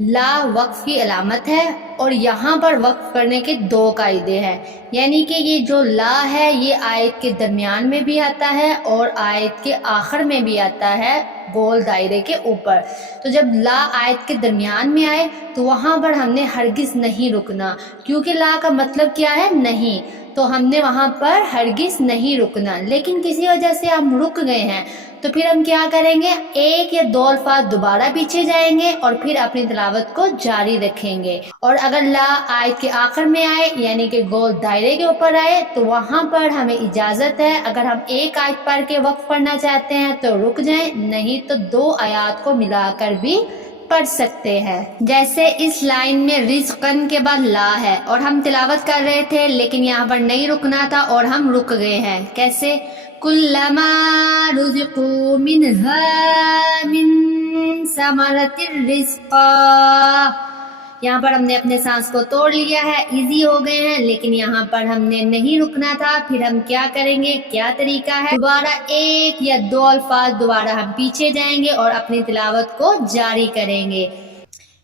لا وقف کی علامت ہے اور یہاں پر وقف کرنے کے دو قاعدے ہیں، یعنی کہ یہ جو لا ہے یہ آیت کے درمیان میں بھی آتا ہے اور آیت کے آخر میں بھی آتا ہے گول دائرے کے اوپر۔ تو جب لا آیت کے درمیان میں آئے تو وہاں پر ہم نے ہرگز نہیں رکنا، کیونکہ لا کا مطلب کیا ہے؟ نہیں، تو ہم نے وہاں پر ہرگز نہیں رکنا۔ لیکن کسی وجہ سے ہم رک گئے ہیں تو پھر ہم کیا کریں گے؟ ایک یا دو الفاظ دوبارہ پیچھے جائیں گے اور پھر اپنی تلاوت کو جاری رکھیں گے، اور اگر لا آیت کے آخر میں آئے یعنی کہ گول دائرے کے اوپر آئے تو وہاں پر ہمیں اجازت ہے، اگر ہم ایک آیت پڑھ کے وقف پڑھنا چاہتے ہیں تو رک جائیں، نہیں تو دو آیات کو ملا کر بھی پڑھ سکتے ہیں۔ جیسے اس لائن میں رزقن کے بعد لا ہے اور ہم تلاوت کر رہے تھے لیکن یہاں پر نہیں رکنا تھا اور ہم رک گئے ہیں۔ کیسے؟ کلما رزقوا منها من ثمرۃ الرزقا، یہاں پر ہم نے اپنے سانس کو توڑ لیا ہے، ایزی ہو گئے ہیں، لیکن یہاں پر ہم نے نہیں رکنا تھا۔ پھر ہم کیا کریں گے؟ کیا طریقہ ہے؟ دوبارہ ایک یا دو الفاظ دوبارہ ہم پیچھے جائیں گے اور اپنی تلاوت کو جاری کریں گے۔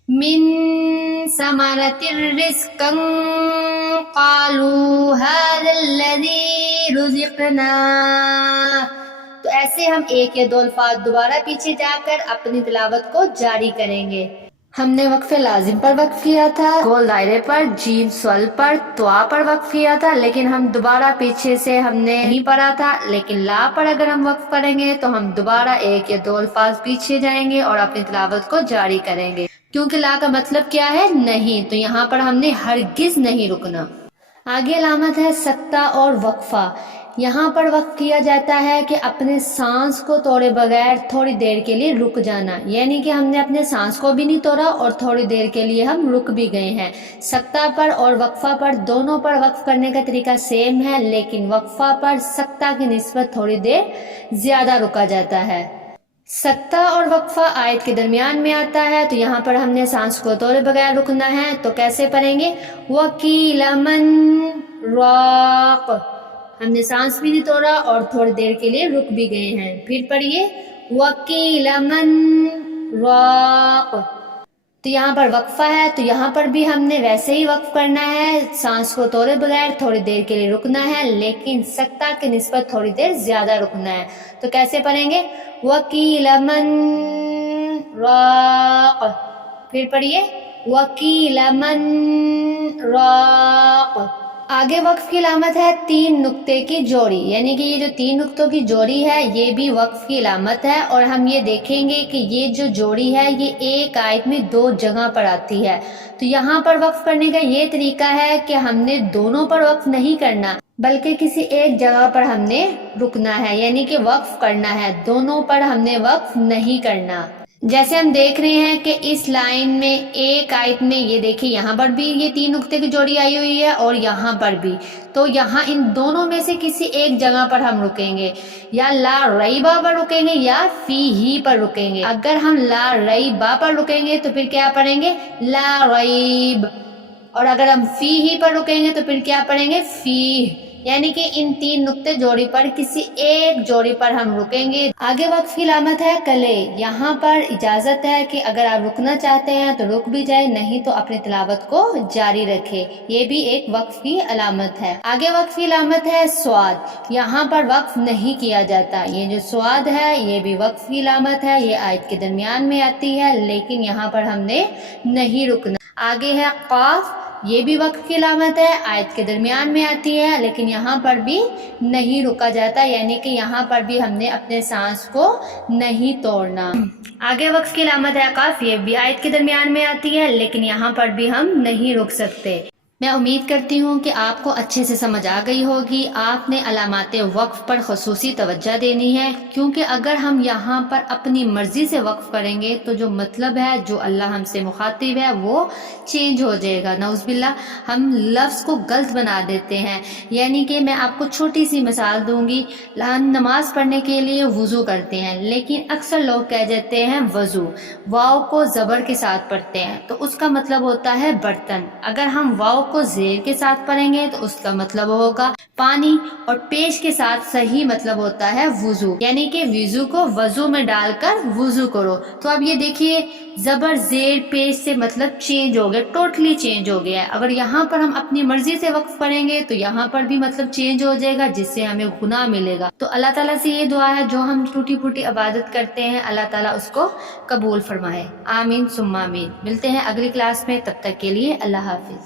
من ثمرۃ الرزق قالوا هذا الذي رزقنا، تو ایسے ہم ایک یا دو الفاظ دوبارہ پیچھے جا کر اپنی تلاوت کو جاری کریں گے۔ ہم نے وقف لازم پر وقف کیا تھا، گول دائرے پر، جیم سول پر، توا پر وقف کیا تھا، لیکن ہم دوبارہ پیچھے سے ہم نے نہیں پڑھا تھا۔ لیکن لا پر اگر ہم وقف کریں گے تو ہم دوبارہ ایک یا دو الفاظ پیچھے جائیں گے اور اپنی تلاوت کو جاری کریں گے، کیونکہ لا کا مطلب کیا ہے؟ نہیں، تو یہاں پر ہم نے ہرگز نہیں رکنا۔ آگے علامت ہے سکتہ اور وقفہ۔ یہاں پر وقف کیا جاتا ہے کہ اپنے سانس کو توڑے بغیر تھوڑی دیر کے لیے رک جانا، یعنی کہ ہم نے اپنے سانس کو بھی نہیں توڑا اور تھوڑی دیر کے لیے ہم رک بھی گئے ہیں۔ سکتہ پر اور وقفہ پر دونوں پر وقف کرنے کا طریقہ سیم ہے، لیکن وقفہ پر سکتہ کی نسبت تھوڑی دیر زیادہ رکا جاتا ہے۔ سکتہ اور وقفہ آیت کے درمیان میں آتا ہے تو یہاں پر ہم نے سانس کو توڑے بغیر رکنا ہے، تو کیسے پڑھیں گے؟ وَقِيلَ مَنْ رَاقٍ، ہم نے سانس بھی نہیں توڑا اور تھوڑی دیر کے لیے رک بھی گئے ہیں۔ پھر پڑھیے وَقِيلَ مَنْ رَاقٍ، تو یہاں پر وقفہ ہے تو یہاں پر بھی ہم نے ویسے ہی وقف کرنا ہے، سانس کو توڑے بغیر تھوڑی دیر کے لیے رکنا ہے، لیکن سکتہ کی نسبت تھوڑی دیر زیادہ رکنا ہے۔ تو کیسے پڑھیں گے؟ وَقِيلَ مَنْ رَاقٍ، پھر پڑھیے وَقِيلَ مَنْ رَاقٍ۔ آگے وقف کی علامت ہے تین نقطے کی جوڑی، یعنی کہ یہ جو تین نقطوں کی جوڑی ہے یہ بھی وقف کی علامت ہے، اور ہم یہ دیکھیں گے کہ یہ جو جوڑی ہے یہ ایک آیت میں دو جگہ پر آتی ہے۔ تو یہاں پر وقف کرنے کا یہ طریقہ ہے کہ ہم نے دونوں پر وقف نہیں کرنا بلکہ کسی ایک جگہ پر ہم نے رکنا ہے، یعنی کہ وقف کرنا ہے، دونوں پر ہم نے وقف نہیں کرنا۔ جیسے ہم دیکھ رہے ہیں کہ اس لائن میں ایک آیت میں یہ دیکھیں یہاں پر بھی یہ تین نقطے کی جوڑی آئی ہوئی ہے اور یہاں پر بھی، تو یہاں ان دونوں میں سے کسی ایک جگہ پر ہم رکیں گے، یا لا ریبا پر رکیں گے یا فی ہی پر رکیں گے۔ اگر ہم لا ریبا پر رکیں گے تو پھر کیا پڑھیں گے؟ لا ریب، اور اگر ہم فی ہی پر رکیں گے تو پھر کیا پڑھیں گے؟ فی، یعنی کہ ان تین نقطے جوڑی پر کسی ایک جوڑی پر ہم رکیں گے۔ آگے وقف کی علامت ہے کلے، یہاں پر اجازت ہے کہ اگر آپ رکنا چاہتے ہیں تو رک بھی جائے، نہیں تو اپنی تلاوت کو جاری رکھے، یہ بھی ایک وقف کی علامت ہے۔ آگے وقف کی علامت ہے سواد، یہاں پر وقف نہیں کیا جاتا، یہ جو سواد ہے یہ بھی وقف کی علامت ہے، یہ آیت کے درمیان میں آتی ہے لیکن یہاں پر ہم نے نہیں رکنا۔ آگے ہے قاف، یہ بھی وقف کی علامت ہے، آیت کے درمیان میں آتی ہے لیکن یہاں پر بھی نہیں رکا جاتا، یعنی کہ یہاں پر بھی ہم نے اپنے سانس کو نہیں توڑنا۔ آگے وقف کی علامت ہے قاف، یہ بھی آیت کے درمیان میں آتی ہے لیکن یہاں پر بھی ہم نہیں رک سکتے۔ میں امید کرتی ہوں کہ آپ کو اچھے سے سمجھ آ گئی ہوگی۔ آپ نے علامات وقف پر خصوصی توجہ دینی ہے، کیونکہ اگر ہم یہاں پر اپنی مرضی سے وقف کریں گے تو جو مطلب ہے، جو اللہ ہم سے مخاطب ہے، وہ چینج ہو جائے گا، نعوذ باللہ۔ ہم لفظ کو غلط بنا دیتے ہیں، یعنی کہ میں آپ کو چھوٹی سی مثال دوں گی، ہم نماز پڑھنے کے لیے وضو کرتے ہیں لیکن اکثر لوگ کہہ دیتے ہیں وضو، واو کو زبر کے ساتھ پڑھتے ہیں تو اس کا مطلب ہوتا ہے برتن۔ اگر ہم واو کو زیر کے ساتھ پڑھیں گے تو اس کا مطلب ہوگا پانی، اور پیش کے ساتھ صحیح مطلب ہوتا ہے وضو، یعنی کہ وضو کو وضو میں ڈال کر وضو کرو۔ تو اب یہ دیکھیے زبر زیر پیش سے مطلب چینج ہو گیا، ٹوٹلی چینج ہو گیا ہے۔ اگر یہاں پر ہم اپنی مرضی سے وقف پڑھیں گے تو یہاں پر بھی مطلب چینج ہو جائے گا، جس سے ہمیں گناہ ملے گا۔ تو اللہ تعالیٰ سے یہ دعا ہے جو ہم ٹوٹی پھوٹی عبادت کرتے ہیں اللہ تعالیٰ اس کو قبول فرمائے، آمین ثم آمین۔ ملتے ہیں اگلی کلاس میں، تب تک کے لیے اللہ حافظ۔